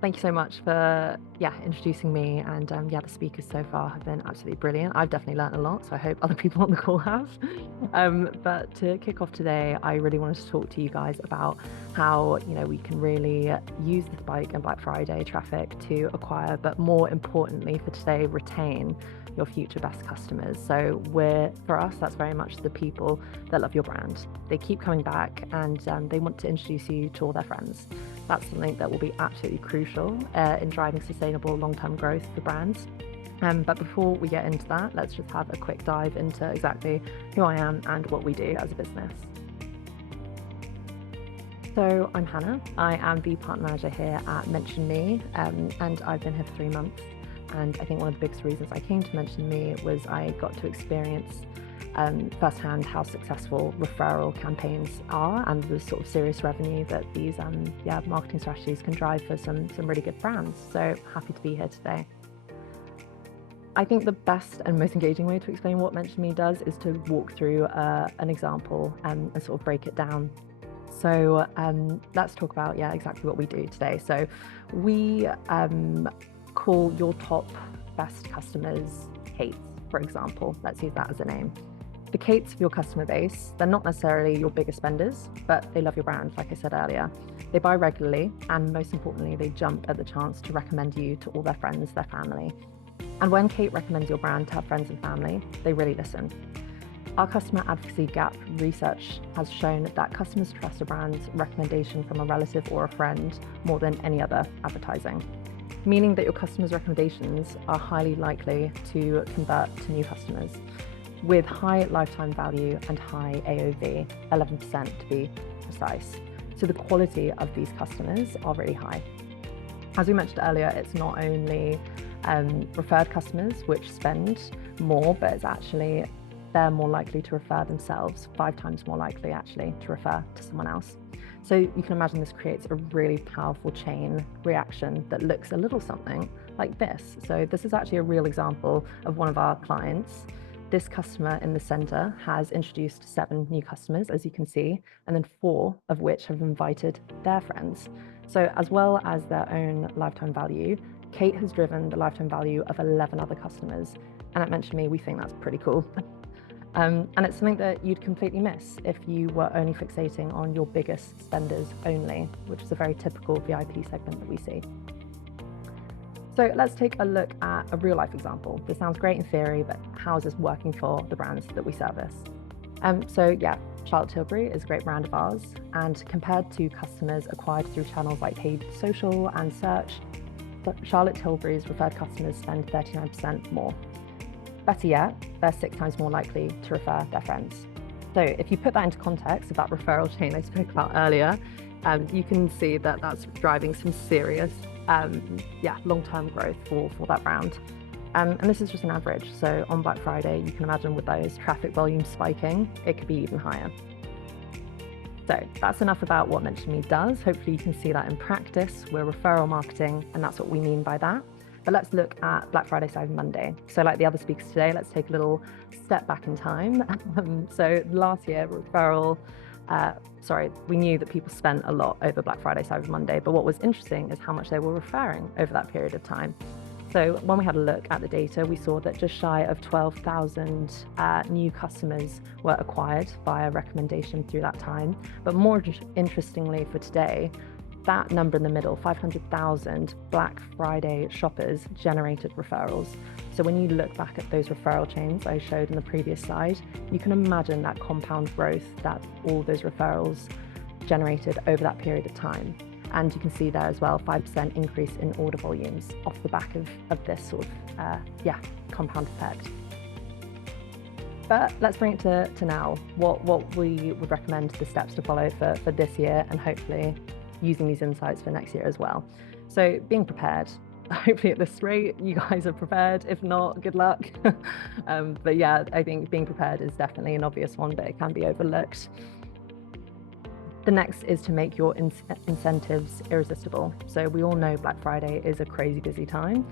Thank you so much for introducing me. And the speakers so far have been absolutely brilliant. I've definitely learned a lot, so I hope other people on the call have. But to kick off today, I really wanted to talk to you guys about how we can really use the spike and Black Friday traffic to acquire, but more importantly for today, retain your future best customers. So for us, that's very much the people that love your brand. They keep coming back and they want to introduce you to all their friends. That's something that will be absolutely crucial in driving sustainable long-term growth for brands. But before we get into that, let's just have a quick dive into exactly who I am and what we do as a business. So I'm Hannah. I am the partner manager here at Mention Me, and I've been here for 3 months. And I think one of the biggest reasons I came to Mention Me was I got to experience firsthand how successful referral campaigns are and the sort of serious revenue that these marketing strategies can drive for some really good brands. So happy to be here today. I think the best and most engaging way to explain what Mention Me does is to walk through an example and sort of break it down. So let's talk about exactly what we do today. So we call your top best customers Kates, for example. Let's use that as a name. The Kates of your customer base, they're not necessarily your biggest spenders, but they love your brand, like I said earlier. They buy regularly, and most importantly, they jump at the chance to recommend you to all their friends, their family. And when Kate recommends your brand to her friends and family, they really listen. Our customer advocacy gap research has shown that customers trust a brand's recommendation from a relative or a friend more than any other advertising, meaning that your customers' recommendations are highly likely to convert to new customers with high lifetime value and high AOV, 11% to be precise. So the quality of these customers are really high. As we mentioned earlier, it's not only referred customers which spend more, but it's actually they're more likely to refer themselves, 5 times more likely actually to refer to someone else. So you can imagine this creates a really powerful chain reaction that looks a little something like this. So this is actually a real example of one of our clients. This customer in the center has introduced 7 new customers, as you can see, and then 4 of which have invited their friends. So as well as their own lifetime value, Kate has driven the lifetime value of 11 other customers. And at Mention Me, we think that's pretty cool. And it's something that you'd completely miss if you were only fixating on your biggest spenders only, which is a very typical VIP segment that we see. So let's take a look at a real life example. This sounds great in theory, but how is this working for the brands that we service? Charlotte Tilbury is a great brand of ours, and compared to customers acquired through channels like paid social and search, Charlotte Tilbury's referred customers spend 39% more. Better yet, they're 6 times more likely to refer their friends. So if you put that into context of that referral chain I spoke about earlier, you can see that that's driving some serious long-term growth for that brand. And this is just an average. So on Black Friday, you can imagine with those traffic volumes spiking, it could be even higher. So that's enough about what Mention Me does. Hopefully you can see that in practice. We're referral marketing, and that's what we mean by that. But let's look at Black Friday, Cyber Monday. So like the other speakers today, let's take a little step back in time. So last year, we knew that people spent a lot over Black Friday, Cyber Monday, but what was interesting is how much they were referring over that period of time. So when we had a look at the data, we saw that just shy of 12,000 new customers were acquired via recommendation through that time. But more interestingly for today, that number in the middle, 500,000 Black Friday shoppers generated referrals. So when you look back at those referral chains I showed in the previous slide, you can imagine that compound growth that all those referrals generated over that period of time. And you can see there as well, 5% increase in order volumes off the back of this sort of, compound effect. But let's bring it to now, what we would recommend the steps to follow for this year, and hopefully using these insights for next year as well. So being prepared. Hopefully at this rate, you guys are prepared. If not, good luck. But I think being prepared is definitely an obvious one, but it can be overlooked. The next is to make your incentives irresistible. So we all know Black Friday is a crazy busy time.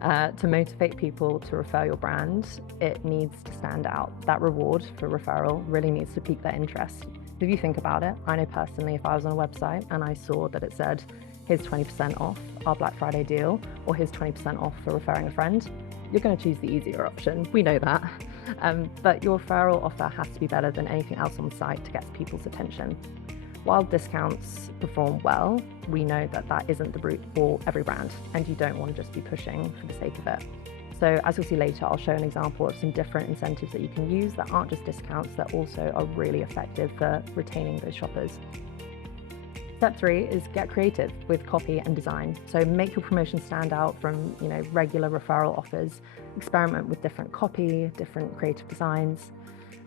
To motivate people to refer your brand, it needs to stand out. That reward for referral really needs to pique their interest. If you think about it, I know personally, if I was on a website and I saw that it said, here's 20% off our Black Friday deal, or here's 20% off for referring a friend, you're going to choose the easier option. We know that. But your referral offer has to be better than anything else on the site to get people's attention. While discounts perform well, we know that that isn't the route for every brand, and you don't want to just be pushing for the sake of it. So as you'll see later, I'll show an example of some different incentives that you can use that aren't just discounts, that also are really effective for retaining those shoppers. Step 3 is get creative with copy and design. So make your promotion stand out from, regular referral offers. Experiment with different copy, different creative designs.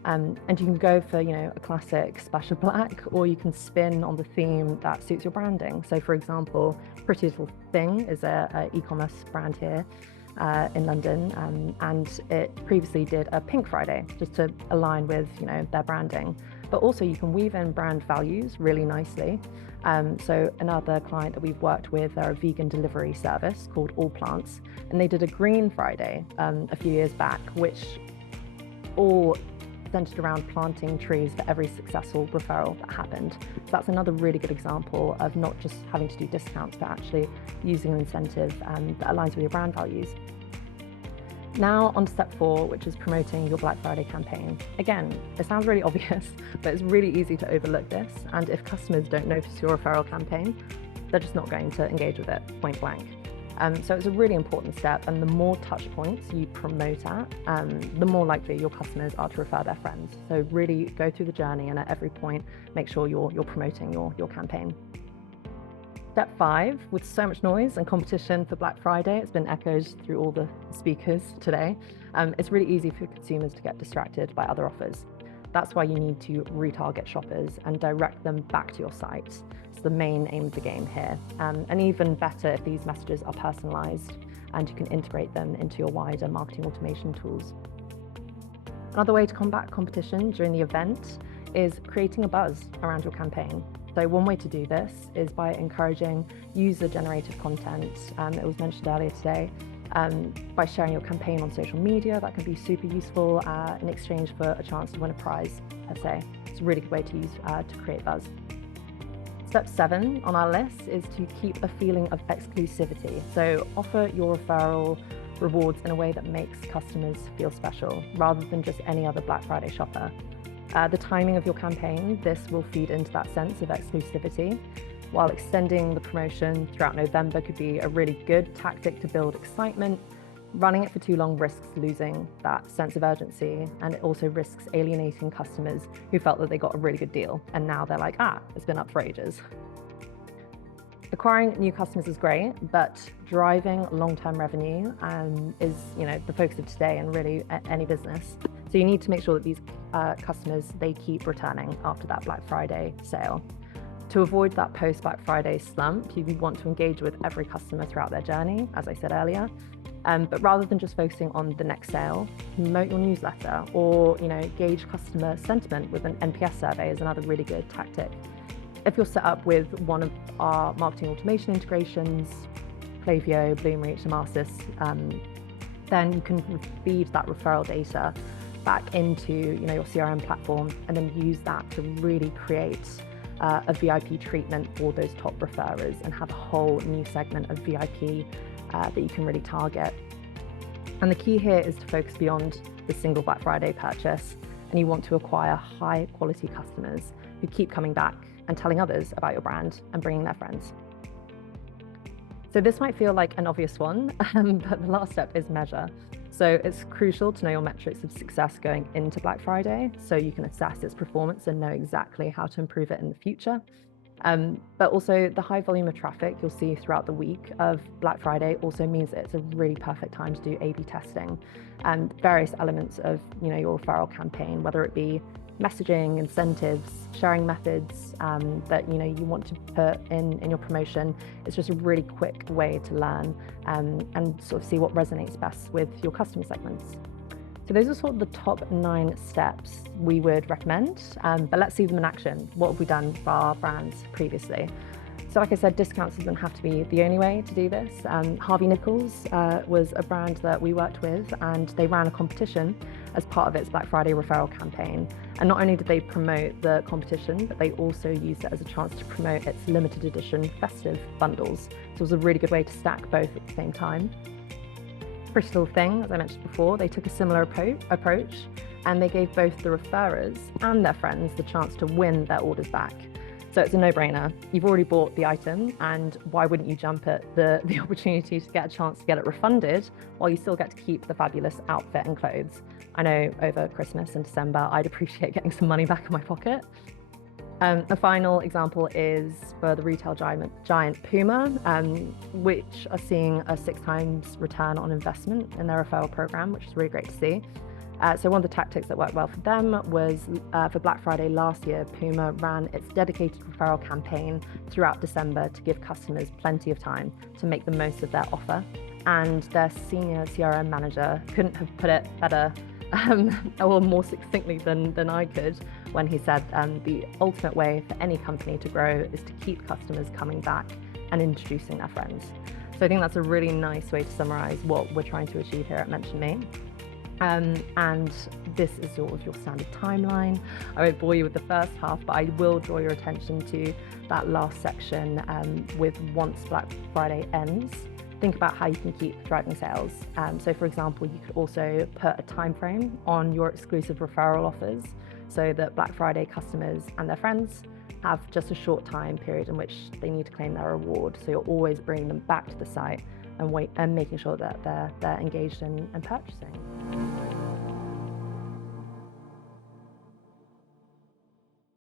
And you can go for, a classic splash of black, or you can spin on the theme that suits your branding. So for example, PrettyLittleThing is a e-commerce brand here in London, and it previously did a Pink Friday just to align with, their branding. But also you can weave in brand values really nicely. So another client that we've worked with, they're a vegan delivery service called All Plants, and they did a Green Friday a few years back, which all centered around planting trees for every successful referral that happened. So that's another really good example of not just having to do discounts, but actually using an incentive that aligns with your brand values. Now on to step 4, which is promoting your Black Friday campaign. Again, it sounds really obvious, but it's really easy to overlook this. And if customers don't notice your referral campaign, they're just not going to engage with it, point blank. So it's a really important step, and the more touch points you promote at, the more likely your customers are to refer their friends. So really go through the journey, and at every point, make sure you're promoting your campaign. Step 5, with so much noise and competition for Black Friday, it's been echoed through all the speakers today, it's really easy for consumers to get distracted by other offers. That's why you need to retarget shoppers and direct them back to your site. It's the main aim of the game here. And even better if these messages are personalized and you can integrate them into your wider marketing automation tools. Another way to combat competition during the event is creating a buzz around your campaign. So one way to do this is by encouraging user-generated content. It was mentioned earlier today. By sharing your campaign on social media, that can be super useful in exchange for a chance to win a prize, per se. It's a really good way to use to create buzz. Step 7 on our list is to keep a feeling of exclusivity. So offer your referral rewards in a way that makes customers feel special, rather than just any other Black Friday shopper. The timing of your campaign, this will feed into that sense of exclusivity. While extending the promotion throughout November could be a really good tactic to build excitement, running it for too long risks losing that sense of urgency, and it also risks alienating customers who felt that they got a really good deal, and now they're like, it's been up for ages. Acquiring new customers is great, but driving long-term revenue is the focus of today and really any business. So you need to make sure that these customers, they keep returning after that Black Friday sale. To avoid that post-Black Friday slump, you want to engage with every customer throughout their journey, as I said earlier. But rather than just focusing on the next sale, promote your newsletter or gauge customer sentiment with an NPS survey is another really good tactic. If you're set up with one of our marketing automation integrations, Klaviyo, Bloomreach, Emarsys, then you can feed that referral data back into your CRM platform, and then use that to really create a VIP treatment for those top referrers and have a whole new segment of VIP that you can really target. And the key here is to focus beyond the single Black Friday purchase, and you want to acquire high quality customers who keep coming back and telling others about your brand and bringing their friends. So this might feel like an obvious one, but the last step is measure. So it's crucial to know your metrics of success going into Black Friday, so you can assess its performance and know exactly how to improve it in the future. But also the high volume of traffic you'll see throughout the week of Black Friday also means that it's a really perfect time to do A/B testing and various elements of your referral campaign, whether it be messaging, incentives, sharing methods that you want to put in your promotion. It's just a really quick way to learn and sort of see what resonates best with your customer segments. So those are sort of the top 9 steps we would recommend, but let's see them in action. What have we done for our brands previously? So like I said, discounts doesn't have to be the only way to do this. Harvey Nichols was a brand that we worked with, and they ran a competition as part of its Black Friday referral campaign. And not only did they promote the competition, but they also used it as a chance to promote its limited edition festive bundles. So it was a really good way to stack both at the same time. PrettyLittleThing, as I mentioned before, they took a similar approach, and they gave both the referrers and their friends the chance to win their orders back. So it's a no-brainer. You've already bought the item, and why wouldn't you jump at the opportunity to get a chance to get it refunded while you still get to keep the fabulous outfit and clothes? I know over Christmas and December, I'd appreciate getting some money back in my pocket. A final example is for the retail giant Puma, which are seeing a 6 times return on investment in their referral program, which is really great to see. So one of the tactics that worked well for them was for Black Friday last year, Puma ran its dedicated referral campaign throughout December to give customers plenty of time to make the most of their offer. And their senior CRM manager couldn't have put it better or more succinctly than I could when he said the ultimate way for any company to grow is to keep customers coming back and introducing their friends. So I think that's a really nice way to summarize what we're trying to achieve here at Mention Me. And this is sort of your standard timeline. I won't bore you with the first half, but I will draw your attention to that last section with once Black Friday ends. Think about how you can keep driving sales. So for example, you could also put a time frame on your exclusive referral offers so that Black Friday customers and their friends have just a short time period in which they need to claim their reward. So you're always bringing them back to the site and making sure that they're engaged in purchasing.